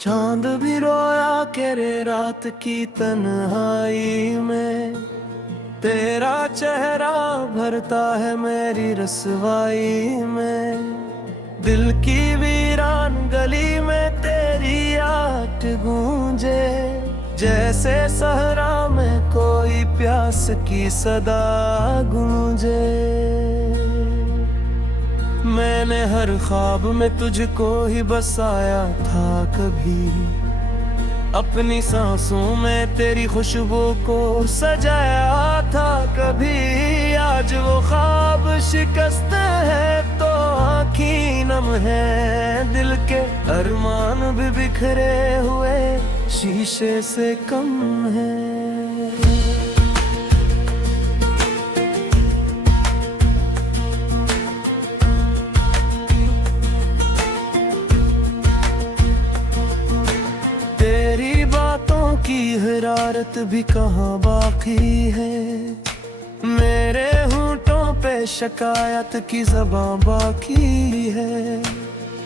चांद भी रोया करे रात की तन्हाई में, तेरा चेहरा भरता है मेरी रसवाई में। दिल की वीरान गली में तेरी आट गूंजे, जैसे सहरा में कोई प्यास की सदा गूंजे। मैंने हर ख्वाब में तुझको ही बसाया था कभी, अपनी सांसों में तेरी खुशबू को सजाया था कभी। आज वो ख्वाब शिकस्त है तो आँखी नम है, दिल के अरमान भी बिखरे हुए शीशे से कम है। तेरी बातों की हरारत भी कहाँ बाकी है, मेरे होंठों पे शिकायत की ज़बां बाकी है।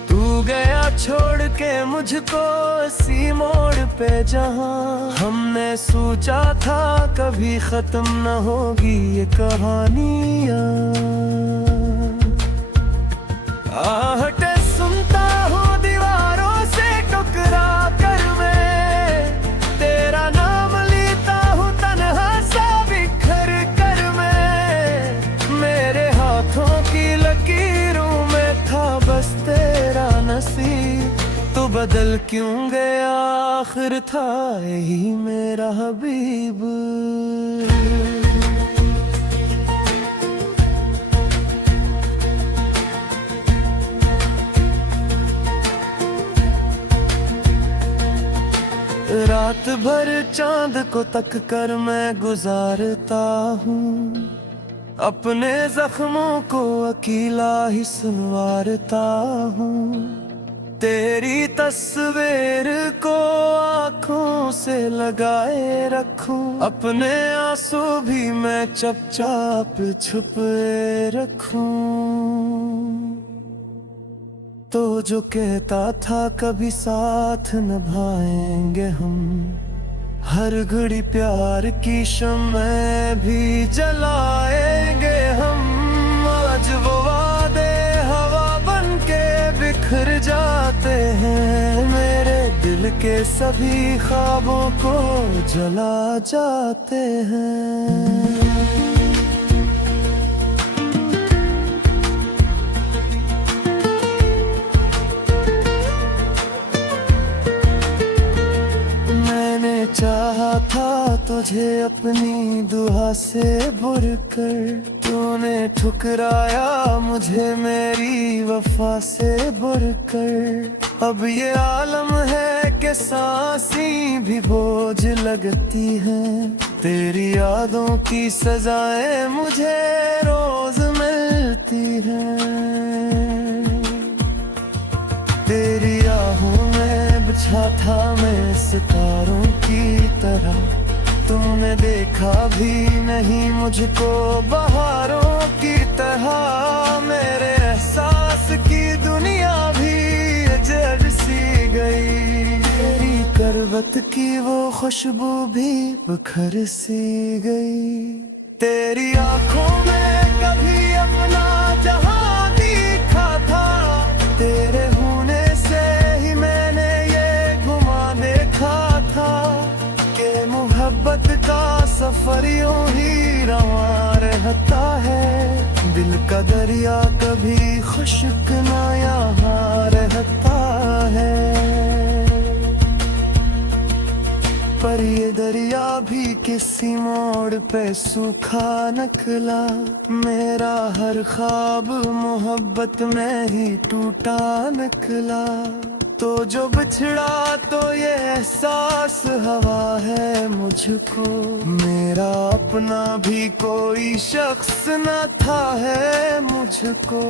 तू गया छोड़ के मुझको इसी मोड़ पे जहाँ हमने सोचा था कभी खत्म न होगी ये कहानियाँ। आहटे सुनता हूँ दीवारों से टकरा कर मैं, तेरा नाम लेता हूँ तन्हा सा बिखर कर मैं। मेरे हाथों की लकीरों में था बस तेरा नसीब, तो बदल क्यों गया आखिर था यही मेरा हबीब। रात भर चांद को तक कर मैं गुजारता हूँ, अपने जख्मों को अकेला ही सुनवारता हूँ। तेरी तस्वीर को आँखों से लगाए रखूं, अपने आंसू भी मैं चुपचाप छुपे रखूं। तो जो कहता था कभी साथ निभाएंगे हम, हर घड़ी प्यार की शम्में भी जलाएंगे हम। आज वो वादे हवा बन के बिखर जाते हैं, मेरे दिल के सभी ख्वाबों को जला जाते हैं। चाहा था तुझे अपनी दुआ से बुरकर, तूने ठुकराया मुझे मेरी वफा से बुरकर। अब ये आलम है कि सांसें भी बोझ लगती हैं, तेरी यादों की सजाएं मुझे रोज मिलती हैं। तेरी आहों में बिछा था मैं सितारों की तरह, तूने देखा भी नहीं मुझको बहारों की तरह। मेरे एहसास की दुनिया भी अजब सी गई, तेरी करवत की वो खुशबू भी बिखर सी गई। तेरी आंखों में कभी अपना जहां दिखा था, तेरे होने से ही मैंने ये गुमा देखा था कि मोहब्बत का सफर यूं ही रवां रहता है। दिल का दरिया कभी खुश्क ना यहाँ रहता है, पर ये दरिया भी किसी मोड़ पे सूखा निकला। मेरा हर ख्वाब मोहब्बत में ही टूटा निकला। तो जो बिछड़ा तो ये एहसास हवा है मुझको, मेरा अपना भी कोई शख्स न था है मुझको।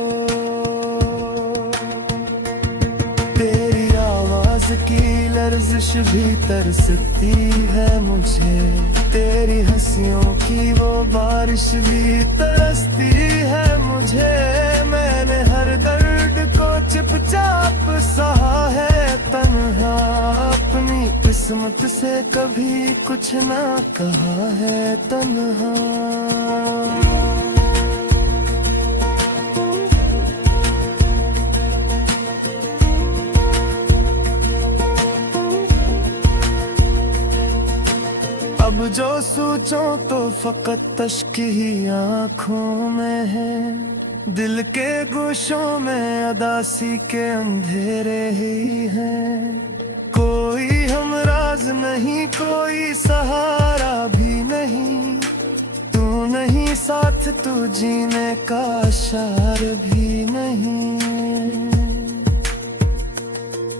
तेरी आवाज की लर्जिश भी तरसती है मुझे, तेरी हंसियों की वो बारिश भी तरसती है मुझे। मैंने हर दर्द को चुपचाप सहा है तन्हा तुझसे कभी कुछ ना कहा है तन्हा। अब जो सोचो तो फकत अश्क ही आँखों में है, दिल के गोशों में अदासी के अंधेरे ही हैं। कोई हमराज नहीं, कोई सहारा भी नहीं, तू नहीं साथ, तू जीने का शार भी नहीं।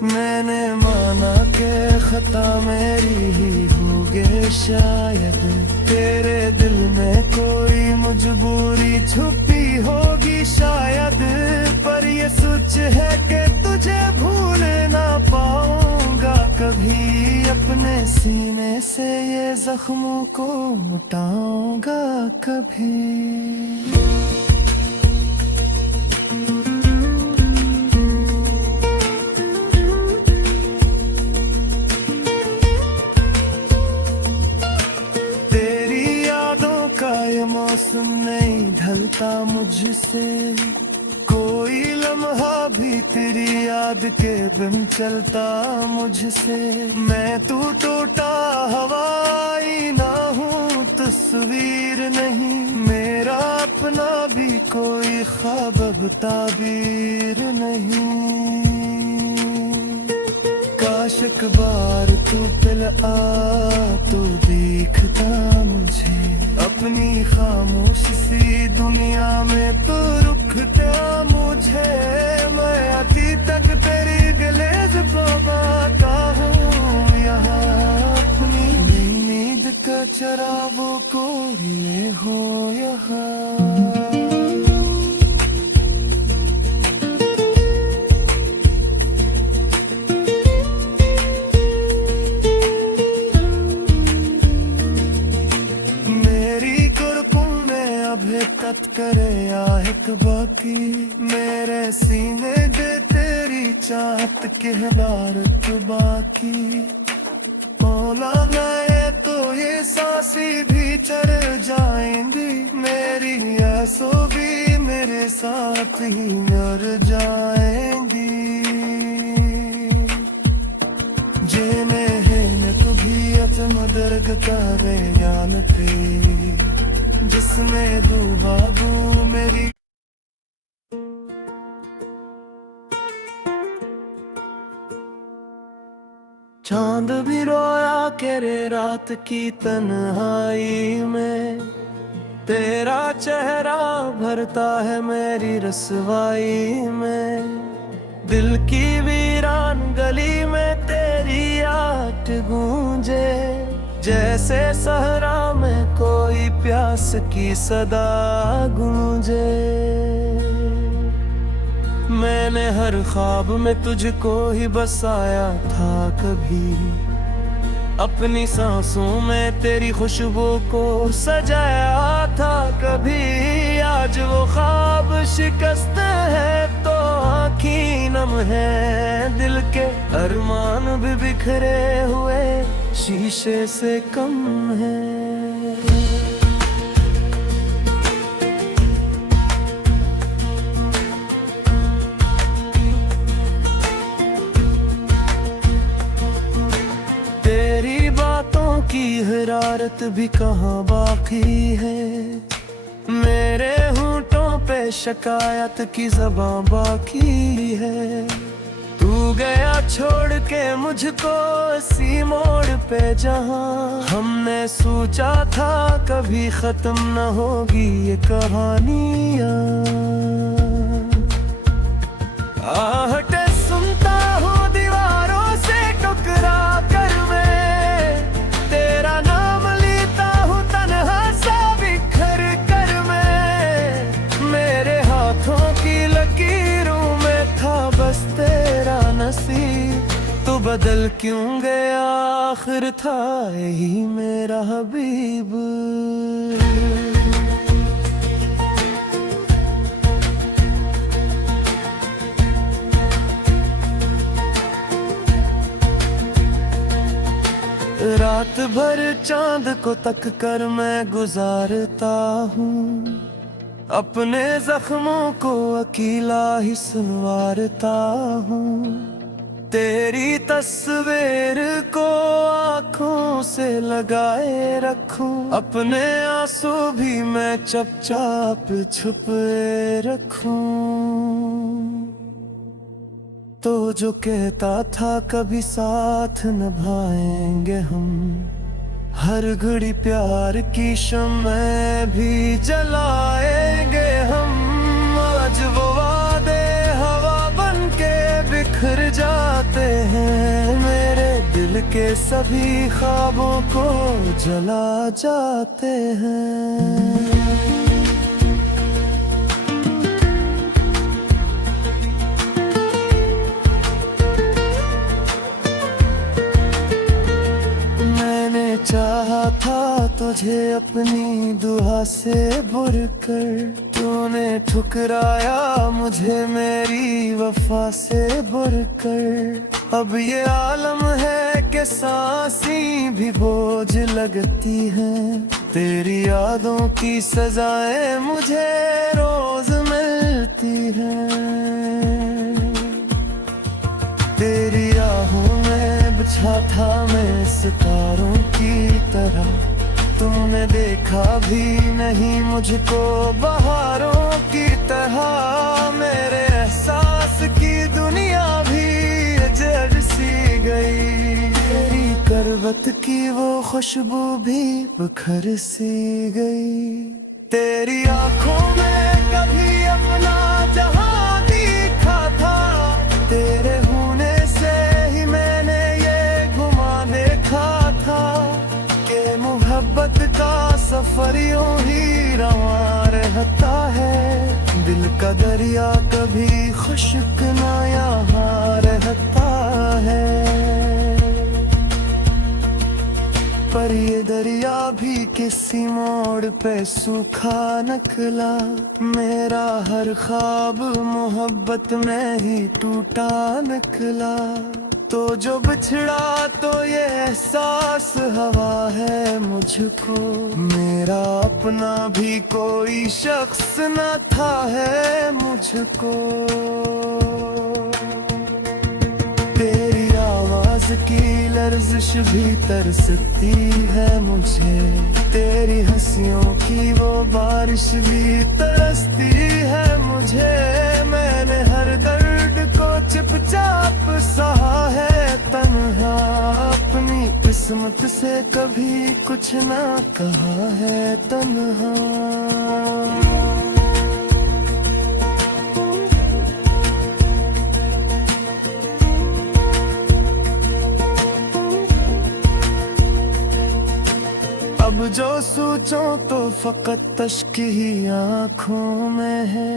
मैंने माना कि खता मेरी ही होगे शायद, तेरे दिल में कोई मजबूरी छुपी होगी शायद, पर ये सच है कि तुझे भूल ना पाऊंगा कभी, अपने सीने से ये जख्मों को मिटाऊंगा कभी। मौसम नहीं ढलता मुझसे, कोई लम्हा भी तेरी याद के बिन चलता मुझसे। मैं तू टूटा हवाई ना हूँ, तस्वीर नहीं, मेरा अपना भी कोई ख्वाब अब ताबीर नहीं। काश एक बार तू पिल आ तो दिखता मुझे, अपनी खामोश सी दुनिया में तो रुकता मुझे। मैं आती तक तेरी गलेज पाता हूँ यहाँ, अपनी उम्मीद का चरागों को लिए हो यहाँ। तत करे आहट बाकी, मेरे सीने दे तेरी चाहत के बारत बाकी। मौला मैं तो ये सांसी भी चढ़ जाएंगी, मेरी आंसू भी मेरे साथ ही मर जाएंगी। जेने है कभी अपना दर्द का जानते, जिसमें दुआ दूं मेरी। चांद भी रोया करे रात की तन्हाई में, तेरा चेहरा भरता है मेरी रसवाई में। दिल की वीरान गली में तेरी आट गूंजे, जैसे सहरा में कोई प्यास की सदा गूंजे। मैंने हर ख्वाब में तुझको ही बसाया था कभी, अपनी सांसों में तेरी खुशबू को सजाया था कभी। आज वो ख्वाब शिकस्त है तो आँखी नम है, दिल के अरमान भी बिखरे हुए शीशे से कम है। तेरी बातों की हरारत भी कहाँ बाकी है, मेरे होंठों पे शिकायत की ज़बां बाकी है। तू गया छोड़ के मुझको इसी मोड़ पे जहाँ, हमने सोचा था कभी खत्म न होगी ये कहानियाँ। आहटे सुनता हूँ दीवारों से टकरा कर मैं, तेरा नाम लेता हूँ तन्हा सा बिखर कर मैं। मेरे हाथों की लकीरों में था बस तेरा नसीब, तो बदल क्यों गया आखिर था यही मेरा हबीब। रात भर चांद को तक कर मैं गुजारता हूँ, अपने जख्मों को अकेला ही सुनवारता हूँ। तेरी तस्वीर को आँखों से लगाए रखूं, अपने आंसू भी मैं चुपचाप छुपे रखूं। तो जो कहता था कभी साथ निभाएंगे हम, हर घड़ी प्यार की शम्में भी जलाएंगे हम। आज वो वादे हवा बन के बिखर जाते हैं, मेरे दिल के सभी ख्वाबों को जला जाते हैं। चाहा था तुझे अपनी दुआ से बुरकर, तूने ठुकराया मुझे मेरी वफा से बुरकर। अब ये आलम है कि सांसें भी बोझ लगती हैं, तेरी यादों की सजाएं मुझे रोज मिलती हैं। तेरी आहों में बिछा था मैं सितारों की तरह, तूने देखा भी नहीं मुझको बहारों की तरह। मेरे एहसास की दुनिया भी अजब सी गई, तेरी करवत की वो खुशबू भी बिखर सी गई। तेरी आंखों में कभी अपना जहां दिखा था, तेरे होने से ही मैंने ये गुमा देखा था कि मोहब्बत का सफर यूं ही रवां रहता है। दिल का दरिया कभी खुश्क ना यहाँ रहता है, पर ये दरिया भी किसी मोड़ पे सूखा निकला। मेरा हर ख्वाब मोहब्बत में ही टूटा निकला। तो जो बिछड़ा तो ये एहसास हवा है मुझको, मेरा अपना भी कोई शख्स न था है मुझको। तेरी आवाज की लर्जिश भी तरसती है मुझे, तेरी हंसियों की वो बारिश भी तरसती है मुझे। मैंने हर दर्द को चुपचाप सहा है तन्हा, अपनी किस्मत से कभी कुछ ना कहा है तन्हा। अब जो सोचूं तो फकत अश्क ही आँखों में है,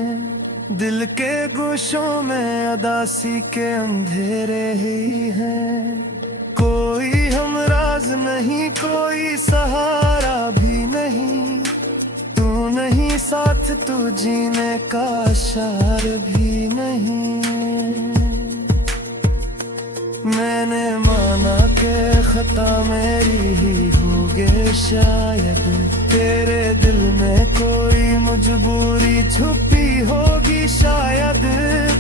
दिल के गोशों में अदासी के अंधेरे ही हैं। कोई हमराज नहीं, कोई सहारा भी नहीं, तू नहीं साथ तू जीने का शार भी नहीं। मैंने माना कि खता मेरी ही होगे शायद, तेरे दिल में कोई मजबूरी छुपी होगी शायद।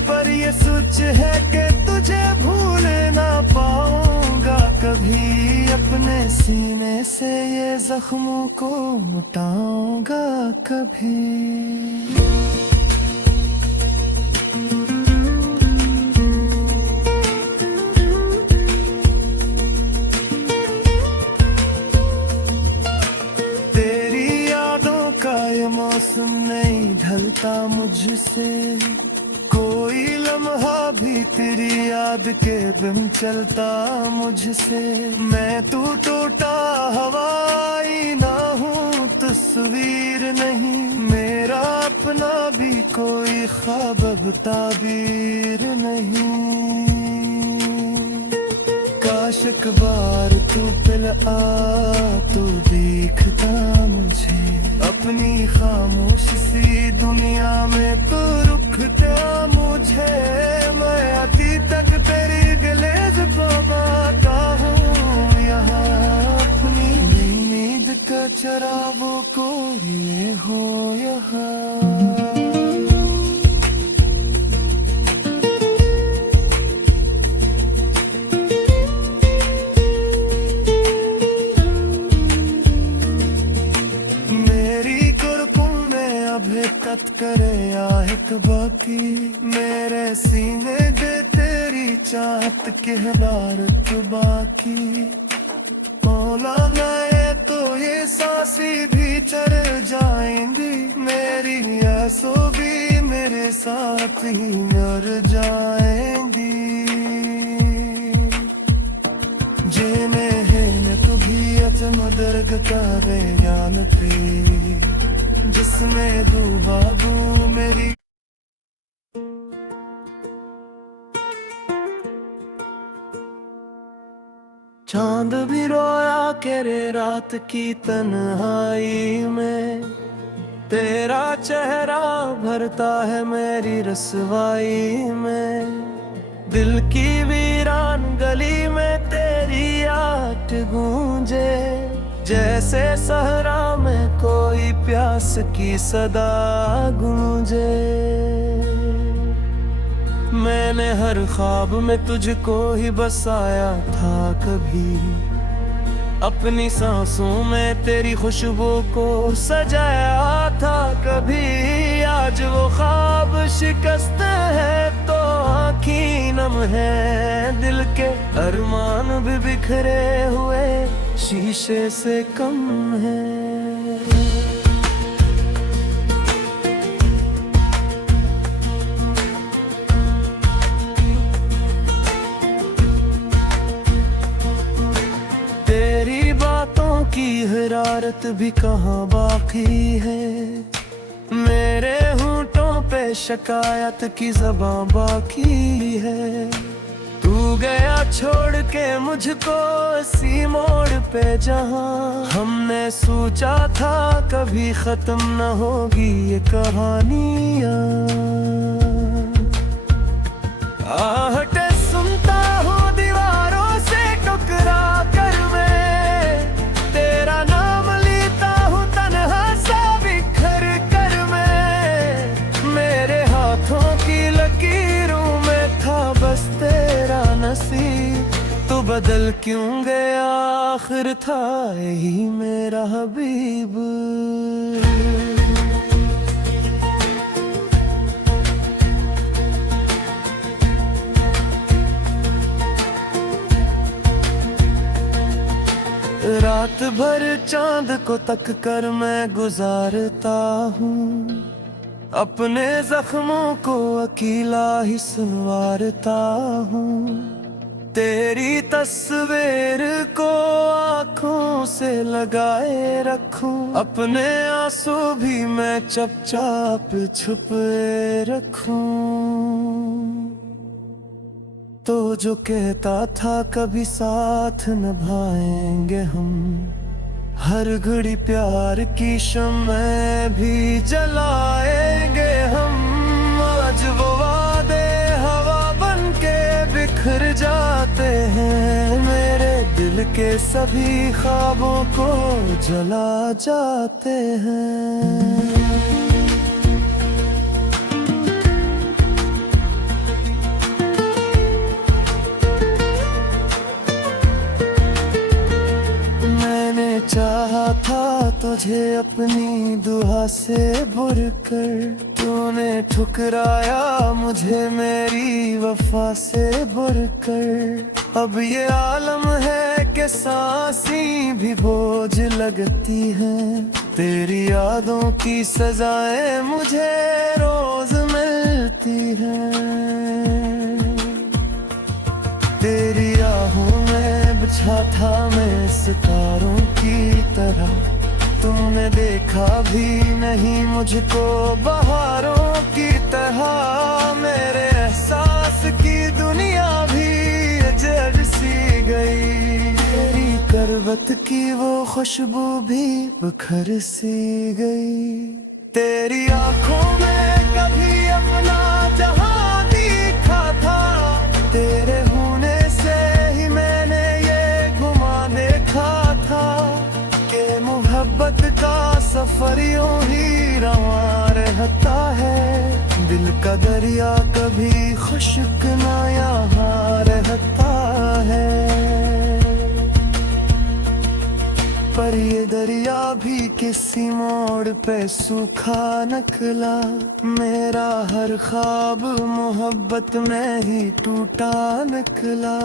पर ये सच है कि तुझे भूल ना पाऊंगा कभी, अपने सीने से ये जख्मों को मिटाऊंगा कभी। मौसम नहीं ढलता मुझसे, कोई लम्हा भी तेरी याद के बिन चलता मुझसे। मैं तू टूटा हवाई ना हूँ, तस्वीर नहीं, मेरा अपना भी कोई ख्वाब अब ताबीर नहीं। काश एक बार तू पिल आ तो देखता मुझे, अपनी खामोश सी दुनिया में तू रुकता मुझे। मैं अती तक तेरी गलेज पाता हूँ यहाँ चरागों को ये हो यहाँ। कत करे आहट बाकी मेरे सीने दे तेरी चाहत के हदारत बाकी। मौला मैं तो ये सांसी भी चढ़ जाएंगी मेरी ऐसो भी मेरे साथ ही मर जाएंगी। जेने है न तुभी अचमदर्ग करे जानती जिसमें दुआ दू मेरी। चांद भी रोया करे रात की तन्हाई में तेरा चेहरा भरता है मेरी रसवाई में। दिल की वीरान गली में तेरी आट गूंजे जैसे सहरा में कोई प्यास की सदा गूंजे। मैंने हर ख्वाब में तुझको ही बसाया था कभी अपनी सांसों में तेरी खुशबू को सजाया था कभी। आज वो ख्वाब शिकस्त है तो आँखी नम है दिल के अरमान भी बिखरे हुए शीशे से कम है। तेरी बातों की हरारत भी कहाँ बाकी है मेरे होंठों पे शिकायत की ज़बां बाकी है। तू गया छोड़ के मुझको इसी मोड़ पे जहाँ हमने सोचा था कभी खत्म न होगी ये कहानियाँ। आहटे सुनता हूँ दीवारों से टकरा कर मैं तेरा नाम लेता हूँ तन्हा सा बिखर कर मैं। मेरे हाथों की लकीरों में था बस तेरा नसीब तो बदल क्यों गया आखिर था यही मेरा हबीब। रात भर चांद को तक कर मैं गुजारता हूँ अपने जख्मों को अकेला ही सुनवारता हूँ। तेरी तस्वीर को आँखों से लगाए रखूं अपने आंसू भी मैं चुपचाप छुपे रखूं। तो जो कहता था कभी साथ निभाएंगे हम हर घड़ी प्यार की शम्में भी जलाएंगे हम। आज वो वादे हवा बन के बिखर जाते हैं मेरे दिल के सभी ख्वाबों को जला जाते हैं। चाहा था तुझे अपनी दुआ से बुरकर तूने ठुकराया मुझे मेरी वफा से बुरकर। अब ये आलम है कि सांसें भी बोझ लगती हैं तेरी यादों की सजाएं मुझे रोज मिलती हैं। तेरी आहों में बिछा था मैं सितारों की तरह तूने देखा भी नहीं मुझको बहारों की तरह। मेरे एहसास की दुनिया भी अजब सी गई तेरी करवत की वो खुशबू भी बिखर सी गई। तेरी आंखों में कभी अपना जहां दिखा था तेरे होने से ही मैंने ये गुमा देखा था कि मोहब्बत दिल का दरिया कभी खुश्क ना यहाँ रहता है, पर ये दरिया भी किसी मोड़ पे सूखा निकला। मेरा हर ख्वाब मोहब्बत में ही टूटा निकला।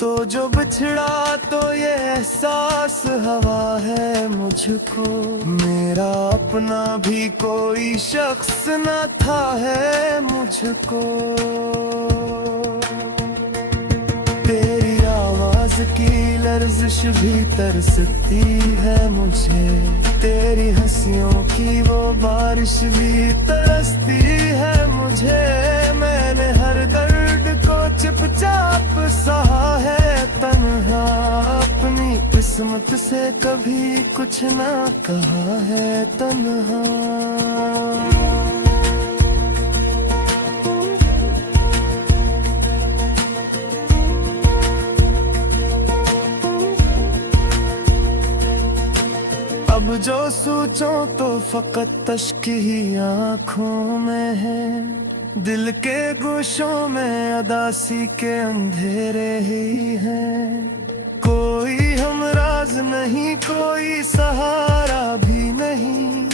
तो जो बिछड़ा तो ये एहसास हवा है मुझको, मेरा अपना भी कोई शख्स न था है मुझको। तेरी आवाज की लर्जिश भी तरसती है मुझे, तेरी हंसियों की वो बारिश भी तरसती है मुझे। मैंने हर दर्द को चुपचाप सहा है तन्हा, अपनी किस्मत से कभी कुछ ना कहा है तन्हा। अब जो सोचूं तो फकत अश्क ही आँखों में है, दिल के गोशों में अदासी के अंधेरे ही हैं। कोई हमराज नहीं, कोई सहारा भी नहीं,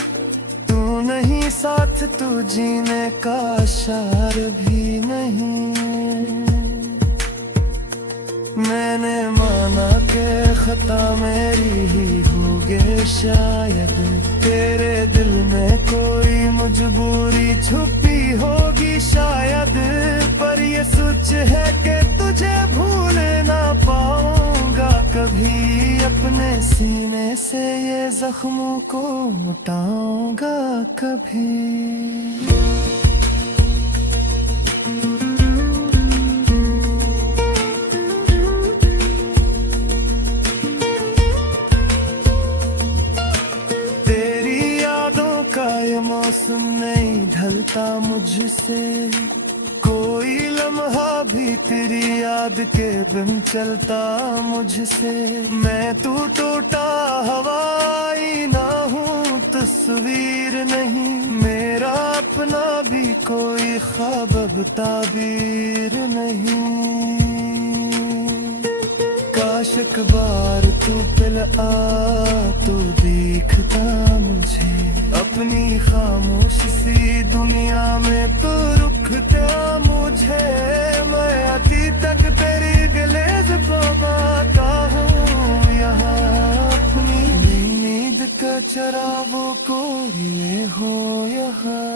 तू नहीं साथ, तू जीने का शार भी नहीं। मैंने माना के खता मेरी ही होगे शायद, तेरे दिल में कोई मजबूरी छुपी होगी शायद, पर ये सच है कि तुझे भूल ना पाऊंगा कभी। अपने सीने से ये जख्मों को मिटाऊंगा कभी। मौसम नहीं ढलता मुझसे, कोई लम्हा भी तेरी याद के बिन चलता मुझसे। मैं तू टूटा हवाई ना हूँ, तस्वीर नहीं, मेरा अपना भी कोई ख्वाब अब ताबीर नहीं। काश एक बार तू पिल आ तो दिखता मुझे, अपनी खामोश सी दुनिया में तो रुकता मुझे। मैं अती तक तेरी गलेज को बाता हूँ यहाँ, अपनी नींद का चरागों को ये हो यहाँ।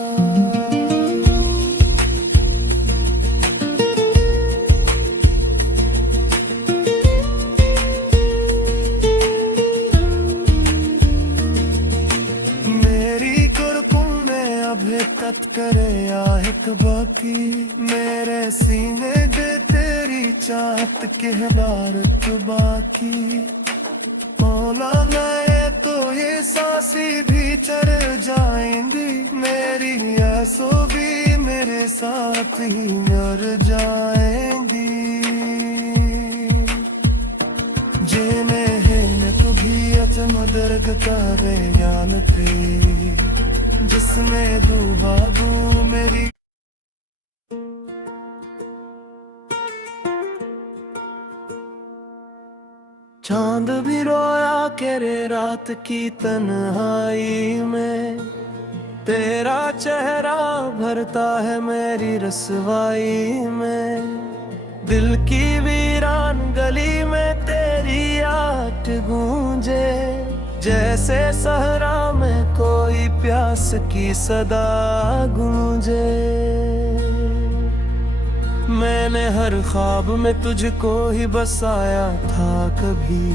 तत करे आहट बाकी, मेरे सीने दे तेरी चाहत के बारत बाकी। मौला मैं तो ये सांसी भी चढ़ जाएंगी, मेरी आंसू भी मेरे साथ ही मर जाएंगी। जेने है तू भी अचमदर्ग करे यान तेरी, जिसमें दुआ दू मेरी। चांद भी रोया करे रात की तन्हाई में, तेरा चेहरा भरता है मेरी रसवाई में। दिल की वीरान गली में तेरी आट गूंजे, जैसे सहरा में कोई प्यास की सदा गूंजे। मैंने हर ख्वाब में तुझको ही बसाया था कभी,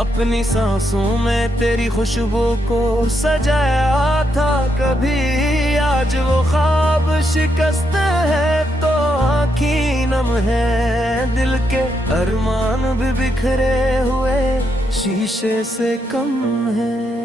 अपनी सांसों में तेरी खुशबू को सजाया था कभी। आज वो ख्वाब शिकस्त है तो आँखी नम है, दिल के अरमान भी बिखरे हुए शीशे से कम है।